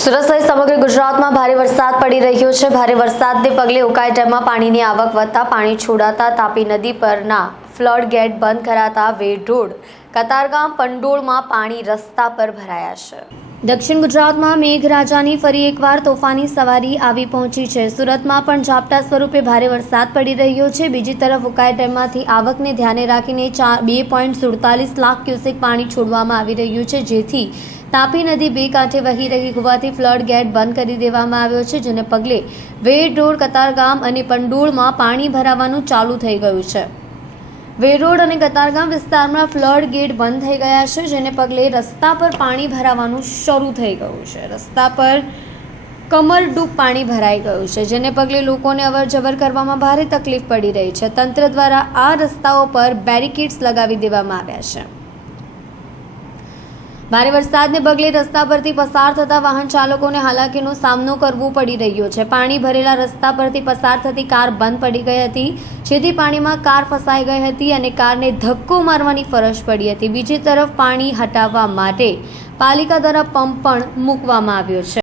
સુરત સહિત સમગ્ર ગુજરાતમાં ભારે વરસાદ પડી રહ્યો છે। ભારે વરસાદને પગલે ઉકાઈ ડેમમાં પાણીની આવક વધતા પાણી છોડાતા તાપી નદી પરના ફ્લડ ગેટ બંધ કરાતા વેડ રોડ કતારગામ પંડોળમાં પાણી રસ્તા પર ભરાયા છે। દક્ષિણ ગુજરાતમાં મેઘરાજાની ફરી એકવાર તોફાની સવારી આવી પહોંચી છે। સુરતમાં પણ ઝાપટા સ્વરૂપે ભારે વરસાદ પડી રહ્યો છે। બીજી તરફ ઉકાઈ ડેમમાંથી આવકને ધ્યાને રાખીને 2.47 લાખ ક્યુસેક પાણી છોડવામાં આવી રહ્યું છે, જેથી તાપી નદી બે કાંઠે વહી રહી હોવાથી ફ્લડ ગેટ બંધ કરી દેવામાં આવ્યો છે, જેને પગલે વેડ રોડ કતારગામ અને પંડોળમાં પાણી ભરાવાનું ચાલુ થઈ ગયું છે। વેડ રોડ અને કતારગામ વિસ્તારમાં ફ્લડ ગેટ બંધ થઈ ગયા છે, જેને પગલે રસ્તા પર પાણી ભરાવાનું શરૂ થઈ ગયું છે। રસ્તા પર કમરડૂબ પાણી ભરાઈ ગયું છે, જેને પગલે લોકોને અવરજવર કરવામાં ભારે તકલીફ પડી રહી છે। તંત્ર દ્વારા આ રસ્તાઓ પર બેરિકેડ્સ લગાવી દેવામાં આવ્યા છે। ભારે વરસાદને પગલે રસ્તા પરથી પસાર થતા વાહન ચાલકોને હાલાકીનો સામનો કરવો પડી રહ્યો છે। પાણી ભરેલા રસ્તા પરથી પસાર થતી કાર બંધ પડી ગઈ હતી, જેથી પાણીમાં કાર ફસાઈ ગઈ હતી અને કારને ધક્કો મારવાની ફરજ પડી હતી। બીજી તરફ પાણી હટાવવા માટે પાલિકા દ્વારા પંપ પણ મૂકવામાં આવ્યો છે।